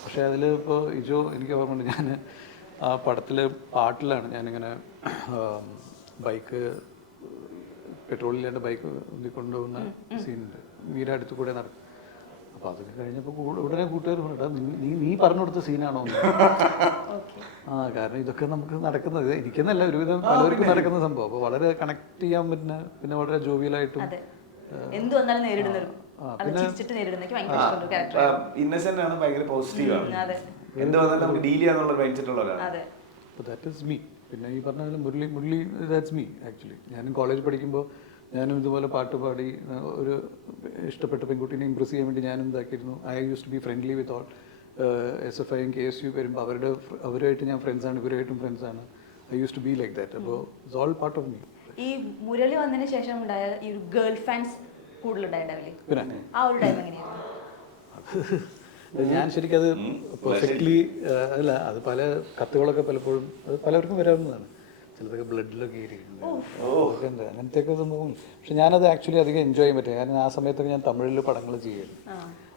പക്ഷേ അതിൽ ഇപ്പോൾ ഇജോ എനിക്ക് ഓർമ്മയുണ്ട് ഞാൻ ആ പടത്തിൽ പാട്ടിലാണ് ഞാനിങ്ങനെ ബൈക്ക് പെട്രോളില്ലാണ്ട് ബൈക്ക് കൊണ്ടുപോകുന്ന സീനുണ്ട്. മീര അടുത്ത് കൂടെ നടക്കും. അപ്പോൾ അതൊക്കെ കഴിഞ്ഞപ്പോൾ ഉടനെ കൂട്ടുകാർ പറഞ്ഞിട്ടാ നീ നീ പറഞ്ഞു കൊടുത്ത സീനാണോ ആ കാരണം ഇതൊക്കെ നമുക്ക് നടക്കുന്നത് എനിക്കെന്നല്ല ഒരുവിധം പലർക്കും നടക്കുന്ന സംഭവം. അപ്പോൾ വളരെ കണക്ട് ചെയ്യാൻ പറ്റുന്ന പിന്നെ വളരെ ജോവിയലായിട്ടും എന്ത് വന്നാലും നേരിടുന്നൊരു അത് ചിരിച്ചിട്ട് നേരിടുന്ന എനിക്ക് ഭയങ്കര ഇഷ്ടമുള്ള ക്യാരക്ടർ ഇന്നസെന്റ് ആണ്. ഭയങ്കര പോസിറ്റീവ് ആണ്. അതെ. എന്ത് വന്നാലും നമുക്ക് ഡീൽ ചെയ്യാന്നുള്ള മൈൻഡ് സെറ്റ് ഉള്ള ഒരാളാണ്. അതെ. ദാറ്റ് ഇസ് മീ പിന്നെ ഈ പറഞ്ഞ പോലെ Murali Murali that's me actually ഞാനും കോളേജ് പഠിക്കുമ്പോൾ ഞാനും ഇതുപോലെ പാട്ട് പാടി ഒരു ഇഷ്ടപ്പെട്ട പെൺകുട്ടീനെ ഇമ്പ്രസ് ചെയ്യാൻ വേണ്ടി ഞാനും ഇതാക്കിയിരുന്നു. I use to be friendly with all S F ഐയും കെ എസ് യു വരുമ്പോൾ അവരുടെ അവരുമായിട്ട് ഞാൻ ഫ്രണ്ട്സാണ് ഇവരുമായിട്ടും ഫ്രണ്ട്സാണ് I use to be like that അപ്പോൾ it's all part of me ഈ മുരളി വന്നതിന് ശേഷം ഉണ്ടായ ഈ ഒരു ഗേൾ ഫാൻസ് ആ ഒരു ടൈം എങ്ങനെയായിരുന്നു? ഞാൻ ശരിക്കും അത് പെർഫെക്റ്റ്ലി അല്ല അത് പല കത്തുകളൊക്കെ പലപ്പോഴും അത് പലർക്കും വരാവുന്നതാണ്. ചിലതൊക്കെ ബ്ലഡിലൊക്കെ അതൊക്കെ ഉണ്ട് അങ്ങനത്തെ ഒക്കെ സംഭവം. പക്ഷെ ഞാനത് ആക്ച്വലി അധികം എൻജോയ് ചെയ്യാൻ പറ്റും കാരണം ആ സമയത്തൊക്കെ ഞാൻ തമിഴിൽ പടങ്ങൾ ചെയ്യുമായിരുന്നു.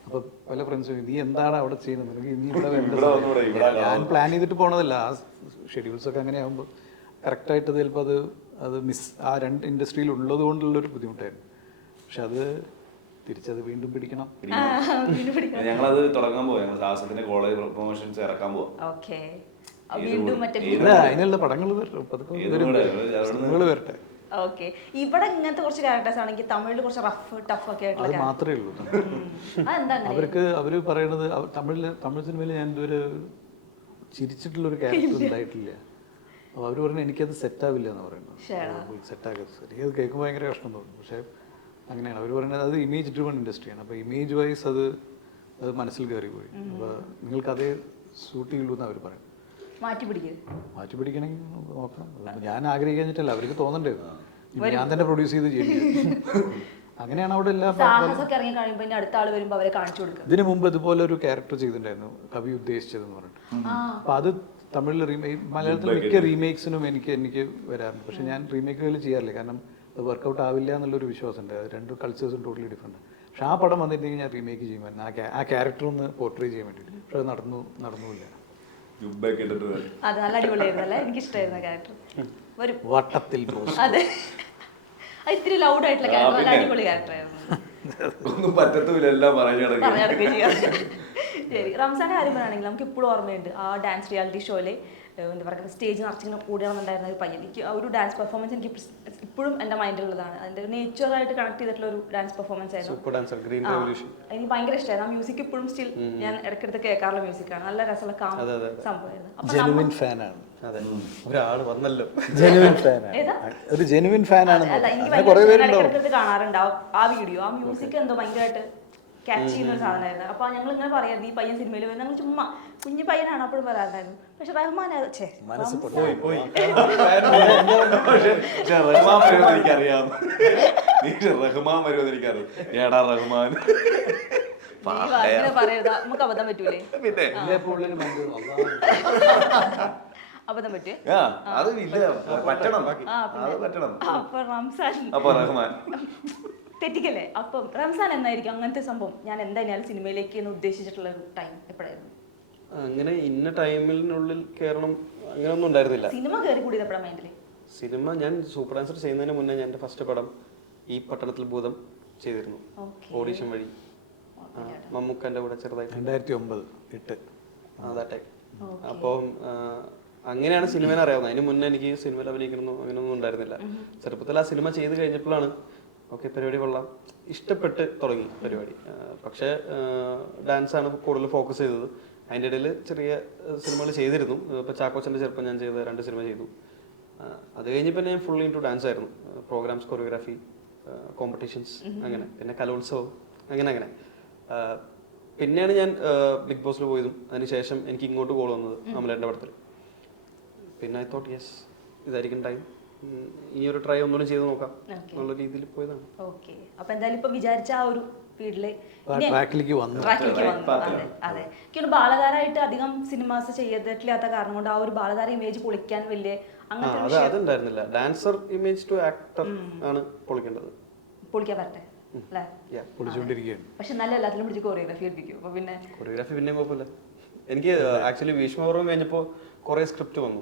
അപ്പോൾ അപ്പൊ പല ഫ്രണ്ട്സും നീ എന്താണ് അവിടെ ചെയ്യുന്നത്? നിനക്ക് ഇനി ഇവിടെ വേണ്ടത് ഇവിടെ വന്നൂടെ, ഇവിടെ ഞാൻ പ്ലാൻ ചെയ്തിട്ട് പോണതല്ല. ആ ഷെഡ്യൂൾസ് ഒക്കെ അങ്ങനെ ആകുമ്പോൾ കറക്റ്റായിട്ട് ചിലപ്പോൾ അത് അത് മിസ് ആ രണ്ട് ഇൻഡസ്ട്രിയിൽ ഉള്ളത് കൊണ്ടുള്ളൊരു ബുദ്ധിമുട്ടായിരുന്നു. പക്ഷെ അത് തിരിച്ചത് വീണ്ടും പിടിക്കണം. ആ, വീണ്ടും പിടിക്കണം. ഞങ്ങളത് തുടങ്ങാൻ പോവാ. സാഹസത്തിന്റെ കോളേജ് പ്രൊമോഷൻസ് ഇറക്കാൻ പോവാ. അതിനുള്ള പടങ്ങൾ വരട്ടെ. ഓക്കെ. ഇവിടെ ഇങ്ങനത്തെ കുറച്ച് ക്യാരക്ടേഴ്സ് ആണെങ്കിൽ തമിഴിൽ കുറച്ച് റഫ് ടഫ് ഒക്കെ ആയിട്ടുള്ള അത് മാത്രമേ ഉള്ളൂ. അവർക്ക് അവർ പറയണത് തമിഴിൽ തമിഴ് സിനിമയിൽ ഞാൻ ഇതുവരെ ചിരിച്ചിട്ടുള്ള ഒരു ക്യാരക്ടർ ഉണ്ടായിട്ടില്ല. അപ്പോൾ അവർ പറഞ്ഞു എനിക്കത് സെറ്റ് ആവില്ല എന്ന്. പറയുന്നത്. സെറ്റ് ആകരുത് എനിക്കത് കേൾക്കുമ്പോൾ ഭയങ്കര കഷ്ടം തോന്നുന്നു പക്ഷേ അങ്ങനെയാണ്. അവർ പറയുന്നത് അത് ഇമേജ് ഡ്രിവൺ ഇൻഡസ്ട്രിയാണ് അപ്പോൾ ഇമേജ് വൈസ് അത് അത് മനസ്സിൽ കയറിപ്പോയി പോയി. അപ്പോൾ നിങ്ങൾക്ക് അതേ സൂട്ട് ചെയ്യുള്ളൂ എന്ന് അവർ പറയും മാറ്റി പിടിക്കണമെങ്കിൽ നോക്കണം. ഞാൻ ആഗ്രഹിക്കാഞ്ഞിട്ടല്ല. അവർക്ക് തോന്നണ്ടേ ഞാൻ തന്നെ പ്രൊഡ്യൂസ് ചെയ്ത് ചെയ്യും. അങ്ങനെയാണ് അവിടെ എല്ലാം സാഹസമൊക്കെ ഇറങ്ങി കഴിയുമ്പോൾ ഇനി അടുത്ത ആൾ വരുമ്പോൾ അവരെ കാണിച്ചു കൊടുക്കുക ഇതിനു മുമ്പ് ഇതുപോലെ ഒരു ക്യാരക്ടർ ചെയ്തിട്ടുണ്ടായിരുന്നു. കവി ഉദ്ദേശിച്ചതെന്ന് പറഞ്ഞിട്ട്. അപ്പൊ അത് തമിഴിൽ റീമേക്ക് മലയാളത്തിൽ മിക്ക റീമേക്സിനും എനിക്ക് എനിക്ക് വരാറുണ്ട്. പക്ഷെ ഞാൻ റീമേക്കുകൾ ചെയ്യാറില്ല. കാരണം അത് വർക്കൗട്ട് ആവില്ല എന്നുള്ളൊരു വിശ്വാസമുണ്ട്. അത് രണ്ട് കൾച്ചേഴ്സും ടോട്ടലി ഡിഫറെന്റ് പക്ഷെ ആ പടം വന്നിട്ടുണ്ടെങ്കിൽ ഞാൻ റീമേക്ക് ചെയ്യുമായിരുന്നു ആ ആ ക്യാരക്ടർ ഒന്ന് പോർട്രേ ചെയ്യാൻ വേണ്ടിയിട്ട്. പക്ഷെ അത് നടന്നു നടന്നുമില്ല. അത് നല്ല അടിപൊളിയായിരുന്നു അല്ലേ എനിക്ക് ഇഷ്ടമായിരുന്നു ക്യാരക്ടർ വരും വട്ടത്തിൽ അതെ. ഇത്തിരി ലൗഡ് ആയിട്ടുള്ള ക്യാരക്ടർ നല്ല അടിപൊളി ഒന്നും പറ്റത്തുമില്ല എല്ലാം പറഞ്ഞു ശരി റംസാന്റെ കാര്യം പറയുകയാണെങ്കിൽ നമുക്ക് ഇപ്പോഴും ഓർമ്മയുണ്ട് ആ ഡാൻസ് റിയാലിറ്റി ഷോയിൽ എന്താ പറയുക സ്റ്റേജ് നിറച്ചിങ്ങനെ കൂടി നടന്നുണ്ടായിരുന്ന ഒരു പയ്യൻ. എനിക്ക് ആ ഒരു ഡാൻസ് പെർഫോമൻസ് എനിക്ക് ഇപ്പോഴും എന്റെ മൈൻഡിലുള്ളതാണ് അതിന്റെ നേച്ചറായിട്ട് കണക്ട് ചെയ്തിട്ടുള്ള ഒരു ഡാൻസ് പെർഫോമൻസ് ആയിരുന്നു. സൂപ്പർ ഡാൻസർ ഗ്രീൻ റെവല്യൂഷൻ എനിക്ക് ഭയങ്കര ഇഷ്ടമായിരുന്നു ആ മ്യൂസിക് ഇപ്പോഴും സ്റ്റിൽ ഞാൻ ഇടയ്ക്കിടത്ത് കേൾക്കാറുള്ള മ്യൂസിക്കാണ് നല്ല രസമുള്ള കാം സംഭവമായിരുന്നു ഒരാൾ വന്നല്ലോ. ജെനുവിൻ ഫാനാണ് ഏതാ? ഒരു ജെനുവിൻ ഫാനാണ് അല്ല എനിക്ക് കാണാറുണ്ട് ആ- ആ വീഡിയോ ആ മ്യൂസിക് എന്തോ ഭയങ്കരമായിട്ട് ക്യാച്ച് ചെയ്യുന്ന ഒരു സാധനമായിരുന്നു. അപ്പൊ ഞങ്ങൾ ഇങ്ങനെ പറയാം ഈ പയ്യൻ സിനിമയിൽ വരുന്നത് ഞങ്ങൾ ചുമ്മാ കുഞ്ഞു പയ്യനാണ് അപ്പോഴും പറയാറുണ്ടായിരുന്നു പക്ഷെ റഹ്മാൻ ഛേ, എനിക്കറിയാം. റഹ്മാൻ വരുമെന്ന് എനിക്കറിയാം. ഏടാ റഹ്മാൻ. പറയരുത്. നമുക്ക് അബദ്ധം പറ്റൂലേ? പിന്നെ? അബദ്ധം പറ്റേ? ആ അത് ഇല്ല. പറ്റണം. ആ, അത് പറ്റണം. അപ്പൊ റംസാൻ. അപ്പൊ റഹ്മാൻ. തെറ്റിക്കല്ലേ? അപ്പം റംസാൻ എന്നായിരിക്കും അങ്ങനത്തെ സംഭവം. ഞാൻ എന്തായാലും സിനിമയിലേക്ക് എന്ന് ഉദ്ദേശിച്ചിട്ടുള്ള ഒരു ടൈം എപ്പോഴായിരുന്നു? അങ്ങനെ ഇന്ന ടൈമിനുള്ളിൽ അങ്ങനെ ഒന്നും ഉണ്ടായിരുന്നില്ല. സിനിമ കയറി കൂടിയത് എപ്പോഴാണ് മൈൻഡിൽ സിനിമ ഞാൻ സൂപ്പർ ഡാൻസർ ചെയ്യുന്നതിന് മുന്നേ ഞാൻ എന്റെ ഫസ്റ്റ് പടം ഈ പട്ടണത്തിൽ ഭൂതം ചെയ്തിരുന്നു. ഓക്കെ. ഓഡീഷൻ വഴി. മമ്മൂക്കന്റെ കൂടെ ചെറുതായിട്ട്. രണ്ടായിരത്തി ഒമ്പത് എട്ട് അതാ ടൈം അപ്പം അങ്ങനെയാണ് സിനിമയെ അറിയാവുന്നത്. അതിന് മുന്നേ എനിക്ക് സിനിമയിൽ അഭിനയിക്കണമെന്നോ അങ്ങനെയൊന്നും ഉണ്ടായിരുന്നില്ല. ചെറുപ്പത്തിൽ ആ സിനിമ ചെയ്ത് കഴിഞ്ഞപ്പോഴാണ് ഓക്കെ പരിപാടി കൊള്ളാം. ഇഷ്ടപ്പെട്ട് തുടങ്ങി പരിപാടി. പക്ഷേ ഡാൻസാണ് കൂടുതൽ ഫോക്കസ് ചെയ്തത്. അതിന്റെ ഇടയിൽ ചെറിയ സിനിമകൾ ചെയ്തിരുന്നു. ഇപ്പോൾ ചാക്കോച്ചന്റെ ചെറുപ്പം ഞാൻ ചെയ്ത രണ്ട് സിനിമ ചെയ്തു. അത് കഴിഞ്ഞ് പിന്നെ ഞാൻ ഫുള്ളി ഇന്റു ഡാൻസ് ആയിരുന്നു. പ്രോഗ്രാംസ് കൊറിയോഗ്രാഫി കോമ്പറ്റീഷൻസ് അങ്ങനെ. പിന്നെ കലോത്സവം അങ്ങനെ അങ്ങനെ. പിന്നെയാണ് ഞാൻ ബിഗ് ബോസിൽ പോയതും. അതിനുശേഷം എനിക്ക് ഇങ്ങോട്ട് കോൾ വന്നത് അമലേന്റെ പടത്തിൽ. പിന്നെ ഐ തോട്ട് യെസ് ഇതായിരിക്കും ടൈം ഇനി ഒരു ട്രൈ ഒന്നുകൂടി ചെയ്ത് നോക്കാം. Okay. എന്നുള്ള രീതിയിൽ പോയതാണ്. ഓക്കെ അപ്പൊ എന്തായാലും ഇപ്പൊ വിചാരിച്ച ആ ഒരു ഫീൽഡിൽ ട്രാക്കിലേക്ക് വന്നു. ട്രാക്കിലേക്ക് വന്നു. അതെ എനിക്കൊരു ബാലതാരായിട്ട് അധികം സിനിമാസ് ചെയ്തിട്ടില്ലാത്ത കാരണം കൊണ്ട് ആ ഒരു ബാലതാര ഇമേജ് പൊളിക്കാൻ വലിയ അങ്ങനത്തെ അതുണ്ടായിരുന്നില്ല. ഡാൻസർ ഇമേജ് ടു ആക്ടർ ആണ് പൊളിക്കേണ്ടത്. പൊളിക്കാൻ പറ്റേ അല്ലേ? യാ പൊളിച്ചുകൊണ്ടിരിക്കുകയാണ്. പക്ഷെ നല്ല എല്ലാത്തിലും പിടിച്ച് കൊറിയോഗ്രാഫി എടുപ്പിക്കും. പിന്നെ കൊറിയോഗ്രാഫി പിന്നെ കുഴപ്പമില്ല. എനിക്ക് ആക്ച്വലി ഭീഷ്മപർവം കഴിഞ്ഞപ്പോൾ കുറേ സ്ക്രിപ്റ്റ് വന്നു.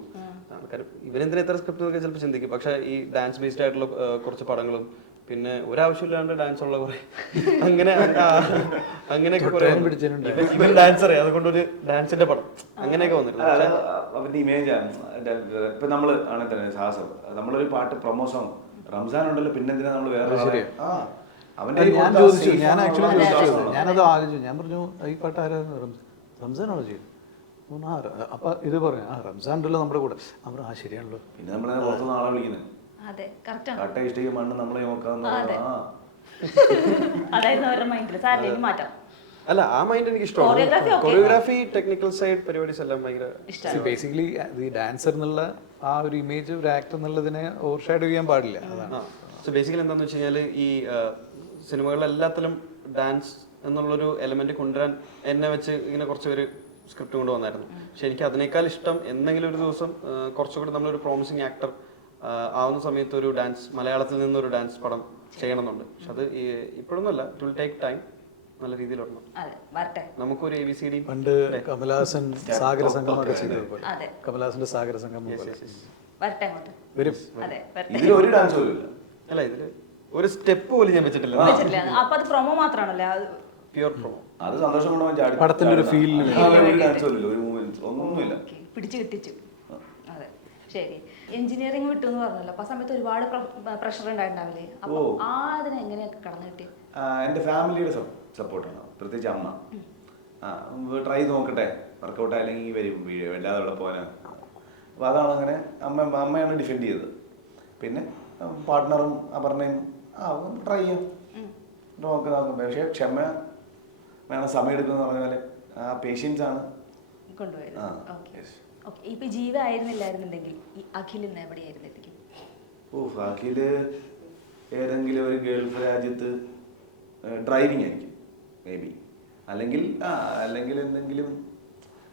ആൾക്കാർ ഇവരെന്തിനാ ഇത്ര സ്ക്രിപ്റ്റ് എന്നൊക്കെ ചിലപ്പോൾ ചിന്തിക്കും. പക്ഷെ ഈ ഡാൻസ് ബേസ്ഡ് ആയിട്ടുള്ള കുറച്ച് പടങ്ങളും പിന്നെ ഒരാവശ്യമില്ലാണ്ട് ഡാൻസ് ഉള്ള കുറെ അങ്ങനെ അങ്ങനെയൊക്കെ കുറെ ഇവൻ- ഡാൻസർ അതുകൊണ്ടൊരു ഡാൻസിന്റെ പടം. അങ്ങനെയൊക്കെ വന്നിട്ടുണ്ട് ഇമേജ് ആണ്. ഇപ്പൊ നമ്മൾ ആണെങ്കിൽ തന്നെ സാഹസം നമ്മളൊരു പാട്ട് പ്രൊമോ സോങ് റംസാൻ ഉണ്ടല്ലോ പിന്നെന്തിനാ നമ്മൾ വേറെ അവന്റെ ഞാൻ ചോദിച്ചു ആക്ച്വലി ചോദിച്ചു. ഞാനത് ആലോചിച്ചു. ഞാൻ പറഞ്ഞു ഈ പാട്ട് ആരാ റംസാൻ? റംസാനാണോ റ- അപ്പൊ ഇത് പറയാം. ആ റംസാൻ ഉണ്ടല്ലോ നമ്മുടെ കൂടെ. അവർ ആ ശരിയാണല്ലോ. പിന്നെ നമ്മളെ പുറത്തുനിന്ന് ആളെ വിളിക്കുന്നത് അതെ കറക്റ്റാണ് കട്ട ഇഷ്ടിക മണ്ണ് നമ്മളെ നോക്കാന്ന് അതെ. ആ അതായത് അവരുടെ മൈൻഡിൽ സാറിന് ഇനി മാറ്റാം. അല്ല ആ മൈൻഡ് എനിക്ക് Choreography ഇഷ്ടമാണ്. കൊറിയോഗ്രാഫി ടെക്നിക്കൽ സൈഡ് പരിപാടീസ് എല്ലാം ഭയങ്കര ബേസിക്കലി ഈ ഡാൻസർ എന്നുള്ള ആ ഒരു ഇമേജ് ഒരു ആക്ടർ എന്നുള്ളതിനെ ചെയ്യാൻ പാടില്ല. അതാണ്. സോ ബേസിക്കലി എന്താണെന്ന് വെച്ച് കഴിഞ്ഞാൽ ഈ സിനിമകളിലെല്ലാത്തിലും ഡാൻസ് എന്നുള്ളൊരു എലമെന്റ് കൊണ്ടുവരാൻ എന്നെ വെച്ച് ഇങ്ങനെ കുറച്ച് പേര് സ്ക്രിപ്റ്റ് കൊണ്ടുവന്നായിരുന്നു പക്ഷെ എനിക്ക് അതിനേക്കാൾ ഇഷ്ടം എന്തെങ്കിലും ഒരു ദിവസം കുറച്ചുകൂടി നമ്മളൊരു പ്രോമിസിങ് ആക്ടർ ആവുന്ന സമയത്ത് ഒരു ഡാൻസ് മലയാളത്തിൽ നിന്നൊരു ഡാൻസ് പടം ചെയ്യണമെന്നുണ്ട്. പക്ഷെ അത് ഇപ്പോഴൊന്നുമല്ല. ഇറ്റ് വിൽ ടേക്ക് ടൈം നല്ല രീതിയിലുണ്ട് അതെ വരട്ടെ. നമുക്കൊരു എ ബി സി ഡി പണ്ട് കമലഹാസൻ സാഗര സംഘം ചെയ്തത് അതെ. കമലഹാസന്റെ സാഗര സംഘം വരും. ഇതിൽ ഒരു ഡാൻസ് പോലും അല്ല ഇതിൽ ഒരു സ്റ്റെപ്പ് പോലും ഞാൻ വെച്ചിട്ടില്ല. അപ്പൊ അത് പ്രൊമോ മാത്രമാണല്ലേ? പ്യുവർ പ്രൊമോ അത് സന്തോഷം കൊണ്ടുപോകാൻ ചാടി പടത്തിന്റെ ഒരു feel ഒരു ഡാൻസ് ഇല്ല ഒരു മൂവ്മെന്റ് ഒന്നുമില്ല. പിടിച്ചു കിട്ടിച്ചു. അതെ ശരി. എഞ്ചിനീയറിംഗ് വിട്ടു എന്ന് പറഞ്ഞല്ലോ. അപ്പൊ ആ സമയത്ത് ഒരുപാട് പ്രഷർ ഉണ്ടായിട്ടുണ്ടാവില്ലേ? അപ്പൊ ആ അതിനെ എങ്ങനെയൊക്കെ കടന്നു കിട്ടി? എന്റെ ഫാമിലിയുടെ സപ്പോർട്ടാണ് പ്രത്യേകിച്ച് അമ്മ. ആ ട്രൈ ചെയ്ത് നോക്കട്ടെ. വർക്കൗട്ട് ആയില്ലെങ്കിൽ വരും. വീഴും അല്ലാതെ അവിടെ പോകാനാ. അപ്പോൾ അതാണ് അങ്ങനെ അമ്മ അമ്മയാണ് ഡിഫെൻഡ് ചെയ്തത്. പിന്നെ പാർട്ട്ണറും അപർണയും ആ ട്രൈ ചെയ്യാം. നോക്ക് നോക്കും. പക്ഷേ ക്ഷമ വേണം സമയം എടുക്കുമെന്ന് പറഞ്ഞ പോലെ ആ പേഷ്യൻസ് ആണ്. കൊണ്ടുപോയത്. ആ, ഓക്കെ. yes. ഓക്കെ. ഇപ്പൊ ജീവ ആയിരുന്നില്ലായിരുന്നുണ്ടെങ്കിൽ ഈ അഖിൽ ഇന്ന് എവിടെയായിരുന്നിരിക്കും ഓ അഖിൽ ഏതെങ്കിലും ഒരു ഗൾഫ് രാജ്യത്ത് ഡ്രൈവിംഗ് ആയിരിക്കും മേ ബി അല്ലെങ്കിൽ ആ അല്ലെങ്കിൽ എന്തെങ്കിലും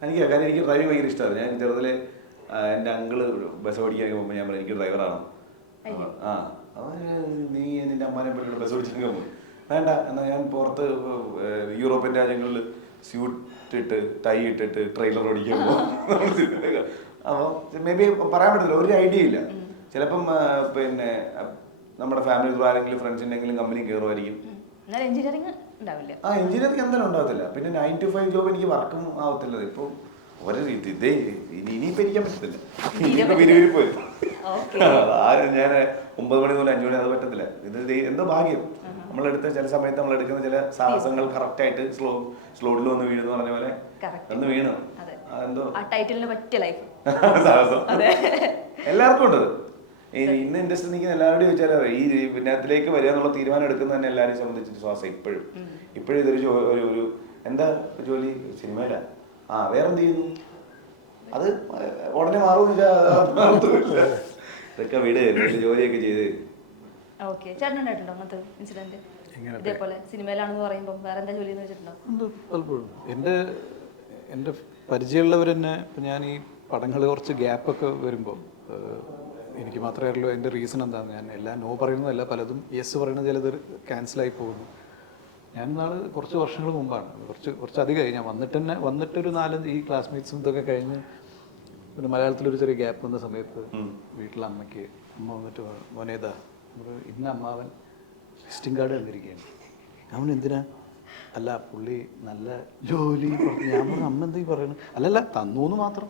എനിക്ക് കാര്യം എനിക്ക് ഡ്രൈവിംഗ് ഭയങ്കര ഇഷ്ടമാണ്. ഞാൻ ചെറുതിലെ ആ, എന്റെ അങ്കിൾ ബസ് ഓടിക്കാൻ പോകുമ്പോൾ ഞാൻ പറയും എനിക്ക് ഡ്രൈവറാണ്. ആ അവൻ നീ നിന്റെ അമ്മാനെ പറ്റി ബസ് പോകുമ്പോൾ വേണ്ട എന്നാൽ ഞാൻ പുറത്ത് യൂറോപ്യൻ രാജ്യങ്ങളിൽ സ്യൂട്ട് ഇട്ട് ടൈ ഇട്ടിട്ട് ട്രെയിലർ ഓടിക്കാൻ പോകും അപ്പോൾ മേ ബി പറയാൻ പറ്റത്തില്ല ഒരു ഐഡിയ ഇല്ല. ചിലപ്പം പിന്നെ നമ്മുടെ ഫാമിലി ആരെങ്കിലും ഫ്രണ്ട്സിന്റെങ്കിലും കമ്പനി കയറുമായിരിക്കും എഞ്ചിനീയറിംഗ് ഉണ്ടാവില്ല. ആ എഞ്ചിനീയറിംഗ് എന്തായാലും ഉണ്ടാകത്തില്ല പിന്നെ നയൻ ടു ഫൈവ് ജോബ് എനിക്ക് വർക്കും ആവത്തില്ല ഇപ്പോൾ ഒരു രീതി ഇതേ ഇനി ഇനിയിപ്പോൾ ഇരിക്കാൻ പറ്റത്തില്ല. ഇനിയിപ്പോൾ പിരിവിരിപ്പ് വരും. ഞാൻ ഒമ്പത് മണി മുതൽ അഞ്ചു മണി അത് പറ്റത്തില്ല. ഇത് എന്തോ ഭാഗ്യം. നമ്മളെടുത്ത ചില സമയത്ത് നമ്മൾ എടുക്കുന്ന ചില സാഹസങ്ങൾ കറക്റ്റ് ആയിട്ട് സ്ലോ സ്ലോഡിൽ വന്ന് വീഴുന്ന പറഞ്ഞ പോലെ. ഒന്ന് വീണു? അതെ. അതെന്തോ ടൈറ്റിലിന് പറ്റിയ ലൈഫ് സാഹസം. എല്ലാവർക്കും ഉണ്ട് ഇന്ന് ഇൻഡസ്ട്രി നിൽക്കുന്ന എല്ലാവരോടും ചോദിച്ചാൽ ഈ ഇതിനകത്തിലേക്ക് വരിക എന്നുള്ള തീരുമാനം എടുക്കുന്ന തന്നെ എല്ലാവരെയും സംബന്ധിച്ച് ശ്വാസം ഇപ്പോഴും. ഇപ്പോഴും ഇതൊരു ഒരു ഒരു എന്താ ജോലി? സിനിമയില. ആ വേറെന്ത് ചെയ്യുന്നു? അത് ഉടനെ മാറുമെന്ന് വെച്ചാൽ ഇതൊക്കെ വിട് ജോലിയൊക്കെ ചെയ്ത്. ഓക്കെ ചേട്ടൻ ഉണ്ടായിട്ടുണ്ടോ അങ്ങനത്തെ ഇൻസിഡന്റ്? ഇതേപോലെ സിനിമയിലാണെന്ന് പറയുമ്പോൾ വേറെ എന്താ ജോലി എന്ന് വെച്ചിട്ടുണ്ടോ എന്റെ എന്റെ പരിചയമുള്ളവർ തന്നെ ഇപ്പം ഞാൻ ഈ പടങ്ങൾ കുറച്ച് ഗ്യാപ്പൊക്കെ വരുമ്പോൾ എനിക്ക് മാത്രമേ അറിയുള്ളൂ അതിന്റെ റീസൺ എന്താണ്. ഞാൻ എല്ലാം നോ പറയുന്നതല്ല പലതും യെസ് പറയുന്നത് ചിലത് ക്യാൻസലായി പോകുന്നു. ഞാൻ നാളെ കുറച്ച് വർഷങ്ങൾ മുമ്പാണ്. കുറച്ച് കുറച്ച് അധികമായി ഞാൻ വന്നിട്ട് തന്നെ വന്നിട്ടൊരു നാലഞ്ച് ഈ ക്ലാസ്മേറ്റ്സും ഇതൊക്കെ കഴിഞ്ഞ് പിന്നെ മലയാളത്തിലൊരു ചെറിയ ഗ്യാപ്പ് വന്ന സമയത്ത് വീട്ടിലെ അമ്മയ്ക്ക് അമ്മ വന്നിട്ട് മോനേതാ? നമ്മൾ ഇന്ന അമ്മാവൻ വിസിറ്റിംഗ് കാർഡ് തന്നിരിക്കുകയാണ്. അവൻ എന്തിനാ? അല്ല പുള്ളി നല്ല ജോലി പറഞ്ഞു. ഞാൻ പറഞ്ഞു അമ്മ എന്തെങ്കിലും പറയണു അല്ലല്ല തന്നു എന്ന് മാത്രം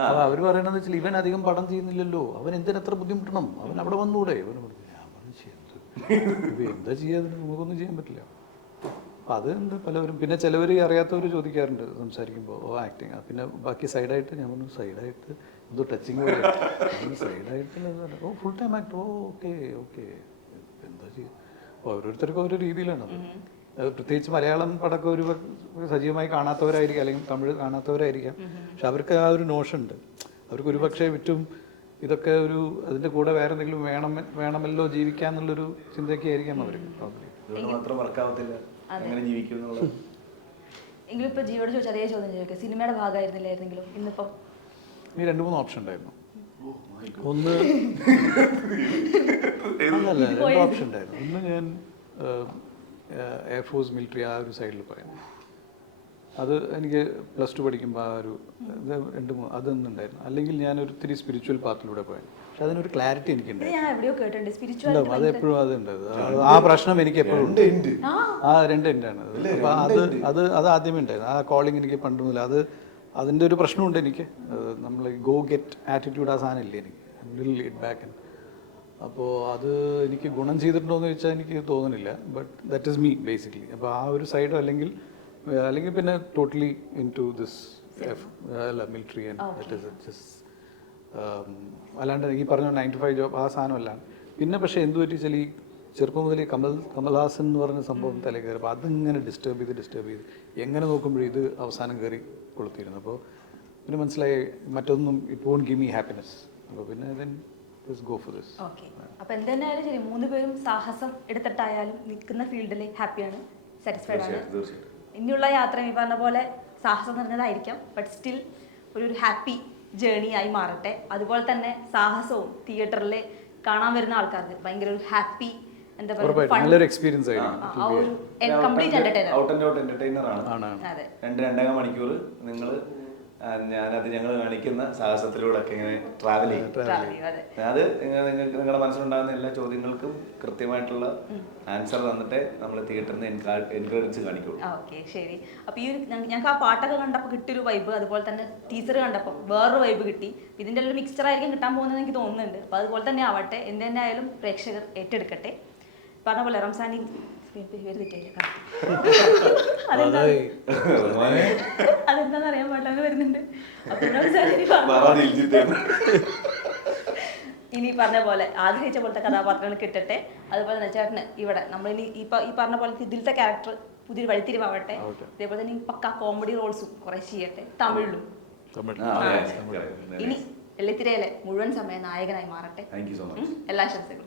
അപ്പൊ അവർ പറയണെന്ന് വെച്ചാൽ ഇവൻ അധികം പടം ചെയ്യുന്നില്ലല്ലോ. അവൻ എന്തിനാ എത്ര ബുദ്ധിമുട്ടണം? അവൻ അവിടെ വന്നൂടെ? അവന് പറഞ്ഞു ഞാൻ പറഞ്ഞു "ശ്ശെ, എന്ത് ഇപ്പൊ എന്താ ചെയ്യാതെ നമുക്കൊന്നും ചെയ്യാൻ പറ്റില്ല. അപ്പൊ അത് ഉണ്ട് പലവരും പിന്നെ ചിലവർ അറിയാത്തവർ ചോദിക്കാറുണ്ട് സംസാരിക്കുമ്പോൾ ഓ ആക്ടിങ് പിന്നെ ബാക്കി സൈഡായിട്ട് ഞാൻ പറഞ്ഞു സൈഡായിട്ട് എന്തോ ടച്ചിങ് സൈഡായിട്ട് ഓ ഫുൾ ടൈം ആക്ട് ഓ ഓക്കെ ഓക്കെ എന്താ ചെയ്യുക അപ്പോൾ ഓരോരുത്തർക്കും ഓരോ രീതിയിലാണ് അത്. അത് പ്രത്യേകിച്ച് മലയാളം പടക്കം ഒരു സജീവമായി കാണാത്തവരായിരിക്കും അല്ലെങ്കിൽ തമിഴ് കാണാത്തവരായിരിക്കാം. പക്ഷെ അവർക്ക് ആ ഒരു നോഷൻ ഉണ്ട്. അവർക്ക് ഒരുപക്ഷെ വിറ്റും ഇതൊക്കെ ഒരു അതിന്റെ കൂടെ വേറെ എന്തെങ്കിലും വേണം വേണമല്ലോ ജീവിക്കാൻ എന്നുള്ളൊരു ചിന്തയൊക്കെ ആയിരിക്കാം അവർ മാത്രം വർക്കാവത്തില്ല എങ്ങനെ ജീവിക്കും എന്നുള്ളത്? എങ്കിലും ഇപ്പൊ ജീവോട് ചോദിച്ച അതേ ചോദ്യം ചോദിക്കുക സിനിമയുടെ ഭാഗമായിരുന്നില്ലായിരുന്നെങ്കിലും ഇന്നിപ്പം? നീ രണ്ട് മൂന്ന് ഓപ്ഷൻ ഉണ്ടായിരുന്നു. ഒന്ന് അല്ല രണ്ട് ഓപ്ഷൻ ഉണ്ടായിരുന്നു. ഒന്ന് ഞാൻ എയർഫോഴ്സ് മിലിറ്ററി ആ ഒരു സൈഡിൽ പറയുന്നു അത് എനിക്ക് പ്ലസ് ടു പഠിക്കുമ്പോൾ ആ ഒരു രണ്ട് മൂന്ന് അതൊന്നുണ്ടായിരുന്നു. അല്ലെങ്കിൽ ഞാൻ ഒരു ഇത്തിരി സ്പിരിച്വൽ പാത്തിലൂടെ പോയാൽ പക്ഷെ അതിനൊരു ക്ലാരിറ്റി എനിക്കുണ്ട്. ഇത് ഞാൻ എവിടെയോ കേട്ടിട്ടുണ്ട്. ഉണ്ടാവും സ്പിരിച്വാലിറ്റി അത് എപ്പോഴും അതുണ്ട് അത് ആ പ്രശ്നം എനിക്ക് എപ്പോഴും ഉണ്ട്. ഉണ്ട് ആ. രണ്ട് ഉണ്ടാണ് അത് അപ്പൊ അത് അത് അത് ആദ്യമേ ഉണ്ടായിരുന്നു. ആ കോളിംഗ് എനിക്ക് പണ്ട് മുതൽ അത് അതിന്റെ ഒരു പ്രശ്നമുണ്ട് എനിക്ക്. നമ്മൾ ഗോ ഗെറ്റ് ആറ്റിറ്റ്യൂഡ് ആ സാധനം ഇല്ല എനിക്ക്? ലീഡ് ബാക്ക് അപ്പോൾ അത് എനിക്ക് ഗുണം ചെയ്തിട്ടുണ്ടോ എന്ന് ചോദിച്ചാൽ എനിക്ക് തോന്നുന്നില്ല but that is me basically അപ്പോൾ ആ ഒരു സൈഡോ അല്ലെങ്കിൽ അല്ലെങ്കിൽ പിന്നെ ടോട്ടലി ഇൻ ടു ദിസ് അല്ല military and that is just അല്ലാണ്ട് ഈ പറഞ്ഞ നയൻ ടു ഫൈവ് ജോബ് ആ സാധനമല്ല പിന്നെ പക്ഷേ എന്ത് പറ്റിച്ചാൽ ഈ ചെറുപ്പം മുതൽ ഈ കമൽ കമൽഹാസൻ എന്ന് പറഞ്ഞ സംഭവം തലേ കയറി. അപ്പോൾ അതിങ്ങനെ ഡിസ്റ്റർബ് ചെയ്ത് ഡിസ്റ്റർബ് ചെയ്ത് എങ്ങനെ നോക്കുമ്പോഴും ഇത് അവസാനം കയറി കൊളുത്തിയിരുന്നു. അപ്പോൾ പിന്നെ മനസ്സിലായി മറ്റൊന്നും it won't give me happiness അപ്പോൾ പിന്നെ ദെൻ ഗോ ഫോർ ദിസ് അപ്പോൾ അപ്പൊ എന്തെന്നായാലും ശരി മൂന്ന് പേരും സാഹസം എടുത്തിട്ടായാലും നിൽക്കുന്ന ഫീൽഡിൽ ഹാപ്പിയാണ് സാറ്റിസ്ഫൈഡ് ആണ്. ഇനിയുള്ള യാത്ര ഈ പറഞ്ഞ പോലെ സാഹസം നിറഞ്ഞതായിരിക്കാം ബട്ട് സ്റ്റിൽ ഒരു ഹാപ്പി ജേണി ആയി മാറട്ടെ. അതുപോലെ തന്നെ സാഹസവും തിയേറ്ററിൽ കാണാൻ വരുന്ന ആൾക്കാർക്ക് ഭയങ്കര ഒരു ഹാപ്പി എന്താ പറയുക നല്ലൊരു എക്സ്പീരിയൻസ് ആയിരിക്കും. Complete entertainer out and out entertainer ആണ്. അതെ. രണ്ട് രണ്ടര മണിക്കൂർ നിങ്ങൾ ഞാനത് ഞങ്ങൾ കാണിക്കുന്ന സാഹസത്തിലൂടെ ഒക്കെ ഇങ്ങനെ ട്രാവൽ ചെയ്യും. അതെ. അത് നിങ്ങൾ നിങ്ങൾക്ക് നിങ്ങളുടെ മനസ്സിലുണ്ടാകുന്ന എല്ലാ ചോദ്യങ്ങൾക്കും കൃത്യമായിട്ടുള്ള ആൻസർ തന്നിട്ട് നമ്മൾ തിയേറ്ററിൽ നിന്ന് എൻകറേജ് കാണിക്കുള്ളൂ. ഓക്കെ ശരി. അപ്പൊ ഈ ഒരു ഞങ്ങൾക്ക് ആ പാട്ടൊക്കെ കണ്ടപ്പോൾ കിട്ടിയൊരു വൈബ് അതുപോലെ തന്നെ ടീച്ചർ കണ്ടപ്പോൾ വേറൊരു വൈബ് കിട്ടി. ഇതിന്റെ ഒരു മിക്സ്ചർ ആയിരിക്കും കിട്ടാൻ പോകുന്നത് എനിക്ക് തോന്നുന്നുണ്ട്. അപ്പൊ അതുപോലെ തന്നെ ആവട്ടെ എന്ത് തന്നെ ആയാലും പ്രേക്ഷകർ ഏറ്റെടുക്കട്ടെ. പറഞ്ഞ പോലെ റംസാനി പേര് തെറ്റിയില്ല അതെന്താ? അതെന്താന്ന് അറിയാൻ പാടില്ല വരുന്നുണ്ട്. ഇനി പറഞ്ഞ പോലെ ആഗ്രഹിച്ച പോലത്തെ കഥാപാത്രങ്ങൾ കിട്ടട്ടെ. അതുപോലെ തന്നെ ചേട്ടന് ഇവിടെ നമ്മൾ ഇനി ഇപ്പൊ ഈ പറഞ്ഞ പോലെ ഇതിലത്തെ ക്യാരക്ടർ പുതിയൊരു വഴിത്തിരിവാവട്ടെ. അതേപോലെ തന്നെ പക്ക കോമഡി റോൾസും കുറെ ചെയ്യട്ടെ. തമിഴിലും. ഇനി വെള്ളിത്തിരയിലെ മുഴുവൻ സമയം നായകനായി മാറട്ടെ. എല്ലാ ആശംസകളും.